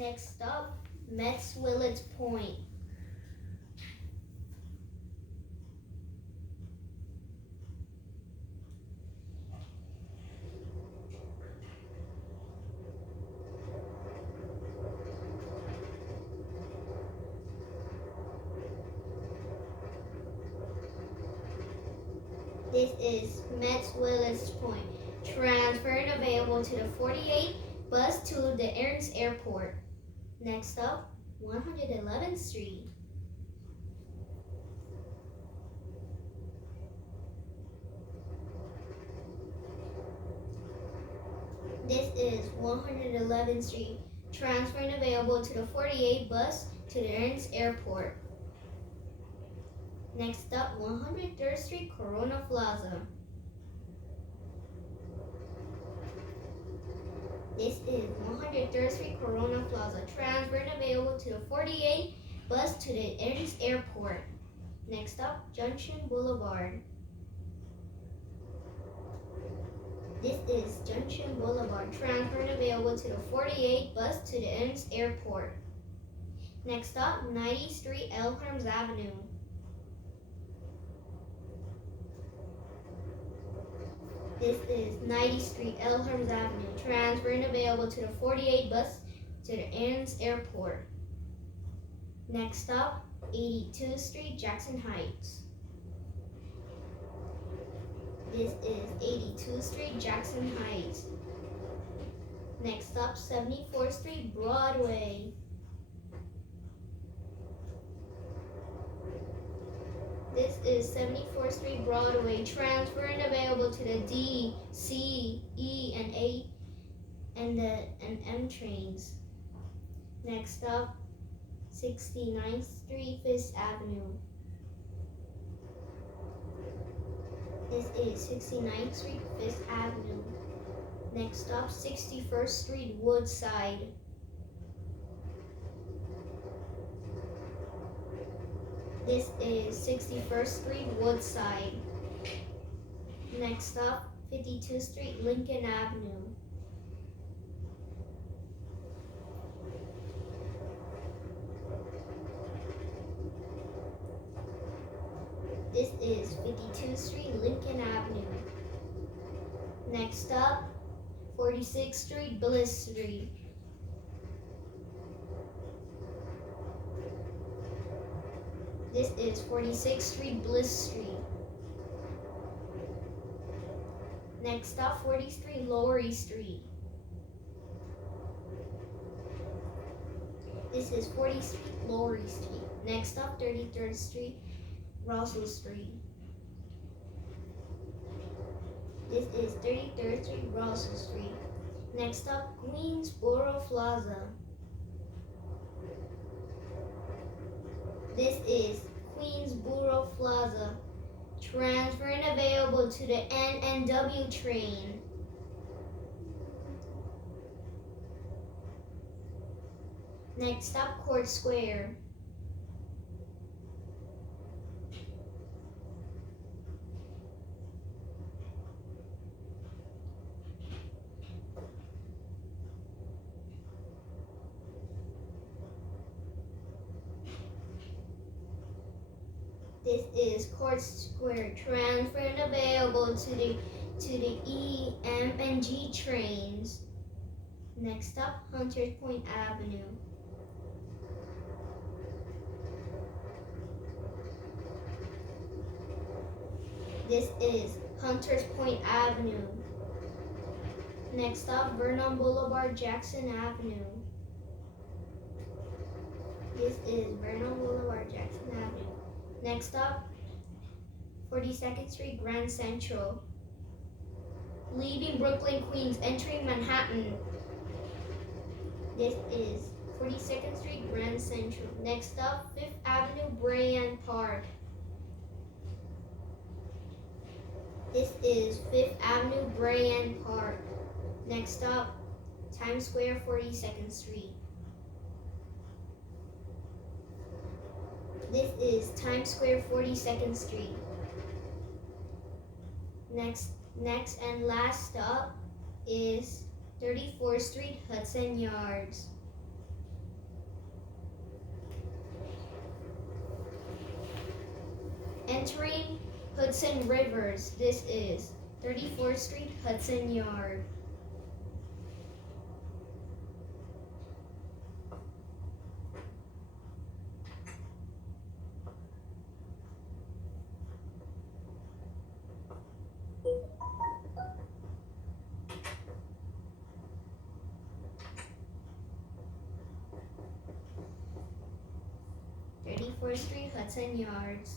Next up, Mets Willets Point. This is Mets Willets Point. Transferred available to the 48 bus to the Ernst Airport. Next up, 111th Street. This is 111th Street. Transferring available to the 48 bus to the Ernst Airport. Next up, 103rd Street, Corona Plaza. This is 103rd Street, Corona Plaza. Transferring available to the 48 bus to the Ernst Airport. Next up, Junction Boulevard. This is Junction Boulevard. Transferring available to the 48 bus to the Ernst Airport. Next up, 90th Street, Elmhurst Avenue. This is 90th Street, Elmhurst Avenue. Transferring available to the 48 bus to the Ernst Airport. Next up, 82nd Street, Jackson Heights. This is 82nd Street, Jackson Heights. Next up, 74th Street, Broadway. This is 74th Street, Broadway. Transferring available to the D, C, E, and A, and M trains. Next up, 69th Street, 5th Avenue. This is 69th Street, 5th Avenue. Next stop, 61st Street, Woodside. This is 61st Street, Woodside. Next stop, 52nd Street, Lincoln Avenue. This is 52nd Street, Lincoln Avenue. Next up, 46th Street, Bliss Street. This is 46th Street, Bliss Street. Next stop, 40th Street, Lowry Street. This is 40th Street, Lowry Street. Next stop, 33rd Street, Russell Street. This is 33rd Street, Russell Street. Next stop, Queensboro Plaza. This is Queensboro Plaza. Transferring available to the NNW train. Next stop, Court Square. This is Court Square. Transferring available to the E, M, and G trains. Next up, Hunters Point Avenue. This is Hunters Point Avenue. Next up, Vernon Boulevard, Jackson Avenue. This is Vernon Boulevard, Jackson Avenue. Next up, 42nd Street, Grand Central. Leaving Brooklyn, Queens, entering Manhattan. This is 42nd Street, Grand Central. Next up, 5th Avenue, Bryant Park. This is 5th Avenue, Bryant Park. Next up, Times Square, 42nd Street. This is Times Square, 42nd Street. Next and last stop is 34th Street, Hudson Yards. Entering Hudson Rivers, this is 34th Street, Hudson Yard. Fourth Street, Hudson Yards.